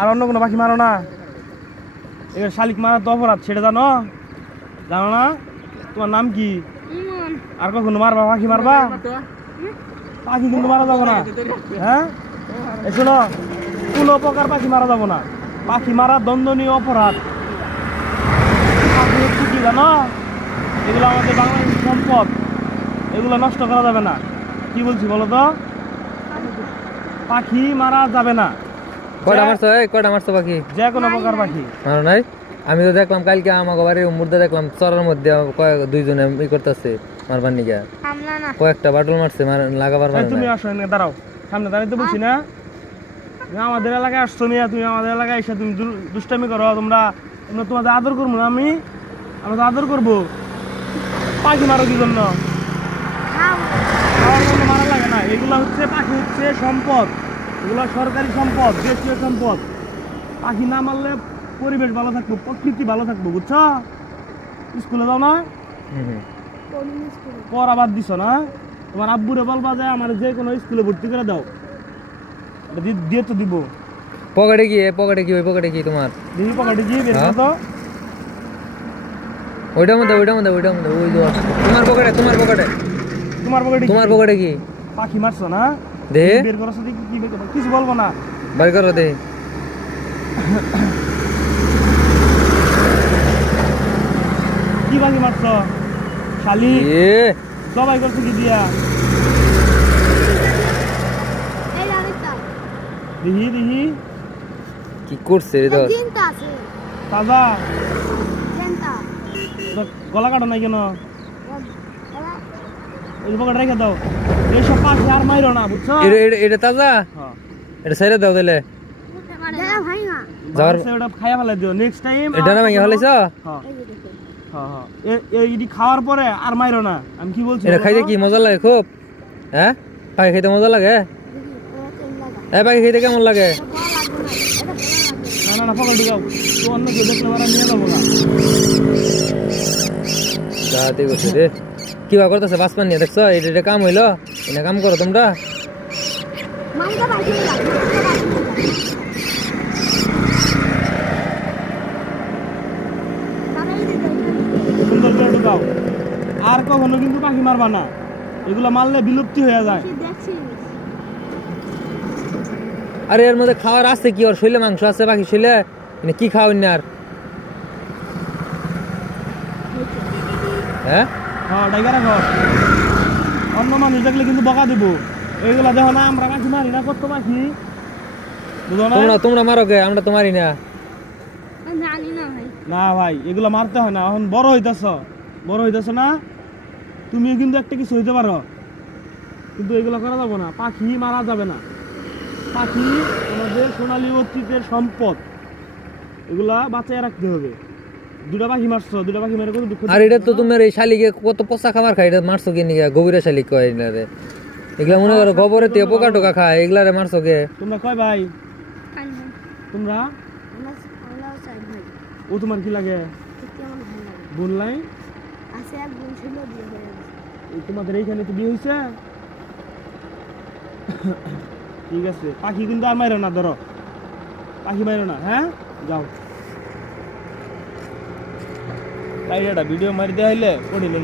আর অন্য কোনো পাখি মারো না। এবার শালিক মারা তো অপরাধ সেটা জানো? জানো না? তোমার নাম কি? আর কখনো মারবা পাখি মারবা? পাখি কিন্তু মারা যাব না। হ্যাঁ? এই শোনো কোনো প্রকার পাখি মারা যাব না। পাখি মারা দণ্ডনীয় অপরাধ। কি জানো? এগুলো আমাদের বাংলাদেশের সম্পদ। এগুলো নষ্ট করা যাবে না। কি বলছি বলো তো? পাখি মারা যাবে না। কয়টা মারছো? এই কয়টা মারছো পাখি? যে কোনো প্রকার পাখি। মারো নাই? আমি তো দেখলাম কালকে আমাকে বাড়ির মুর্দা দেখলাম চরার মধ্যে কয়েক দুইজনে ই করতেছে মারবার নিকা কয়েকটা বাটল মারছে লাগাবার তুমি আসো এনে দাঁড়াও। সামনে দাঁড়াইতে বলছি না। আমাদের এলাকায় আসছো মিয়া তুমি আমাদের এলাকায় এসে তুমি দুষ্টামি করো তোমরা তোমরা তোমাদের আদর করব না আমি? আমরা তো আদর করব। পাখি মারো কি জন্য? মারা লাগে না। এগুলো হচ্ছে পাখি হচ্ছে সম্পদ। এগুলো সরকারি সম্পদ দেশীয় সম্পদ। পাখি না মারলে পরিবেশ ভালো থাকব প্রকৃতি ভালো থাকব বুঝছ? স্কুলে যাও না। পড়া বাদ দিছো না? তোমার আব্বুরে বলবা যে আমার যে কোনো স্কুলে ভর্তি করে দাও। দিয়ে তো দিব। পকেটে কি পকেটে কি ওই পকেটে কি তোমার? দিদি পকেটে দিয়ে বের হ্যাঁ? তো। ওইটার মধ্যে ওইটার মধ্যে ওইটার মধ্যে ওই তোমার পকেটে তোমার পকেটে। তোমার পকেটে তোমার পকেটে কি? পাখি মারছো না? দে। বের কি? কিছু বলব না। করো দে। কি পাখি মারছো? শালি? এ। সবাই করছ কি দিয়া? দিহি দিহি। কি করছে রে দোষ চিন্তা আছে। তাজা। চিন্তা। তো গলা কাটো নাই কেন? ওই পকেটে রেখে দাও। এইসব পাখি আর মাইরো না বুঝছ? এটা এটা- এটা তাজা? হ্যাঁ। এটা সাইডে দাও দিলে যাওয়ার বাড়ছে খাইয়া ফেলাই দিও। নেক্সট টাইম এটা না ভেঙে ফেলাইছ? হ্যাঁ। হ্যাঁ হ্যাঁ। এ- এ- এটি খাওয়ার পরে আর মাইরো না। আমি কি বলছি এটা খাইতে কি মজা লাগে খুব? হ্যাঁ? পাখি খাইতে মজা লাগে? এ পাখি খাইতে কেমন লাগে? না না না পকেটে যাও। তো অন্য কেউ দেখলে নিয়ে যাব না। যাতে করছে রে কি বা করতেছে বাসপান নিয়ে দেখছ? এটা কাম হইল। এটা কাম করো তোমরা। বাকি আর কখনো কিন্তু পাখি মারবা না। এগুলো মারলে বিলুপ্তি হয়ে যায়। আরে এর মধ্যে খাওয়ার আছে কি? ওর শৈলে মাংস আছে পাখি শৈলে? মানে কি খাওয়াই না আর হ্যাঁ? হ্যাঁ ডাইগার রাখো অন্য মানুষ দেখলে কিন্তু বকা দিব। এইগুলা দেখো না আমরা পাখি মারি না কত না তোমরা তোমরা মারো কে আমরা তো মারি না। না ভাই। না ভাই এগুলো মারতে হয় না। এখন বড় হইতেছ। বড় হইতেছ না? তুমিও কিন্তু একটা কিছু হইতে পারো। কিন্তু এগুলো করা যাবে না। পাখি মারা যাবে না। পাখি আমাদের সোনালী অতীতের সম্পদ। এগুলা বাঁচিয়ে রাখতে হবে। দুটা পাখি মারছো দুটা পাখি মেরে কত দুঃখ আর এটা তো তোমার এই শালিকে কত পচা খাবার খায় এটা মারছো কে গভীরে শালিক কয় রে? এগুলা মনে করো গোবরে তে পোকা টোকা খায় এগুলা রে মারছো কে? তোমরা কয় ভাই? তোমরা? ও তোমার কি লাগে? বোন লাই আছে এক বোন ছিল বিয়ে হয়ে গেছে তোমাদের এইখানে তো বিয়ে হয়েছে ঠিক আছে পাখি কিন্তু আর মাইরো না ধরো। পাখি মাইরো না হ্যাঁ? যাও। তাই এটা ভিডিও মারি দেওয়া হইলে পড়িলে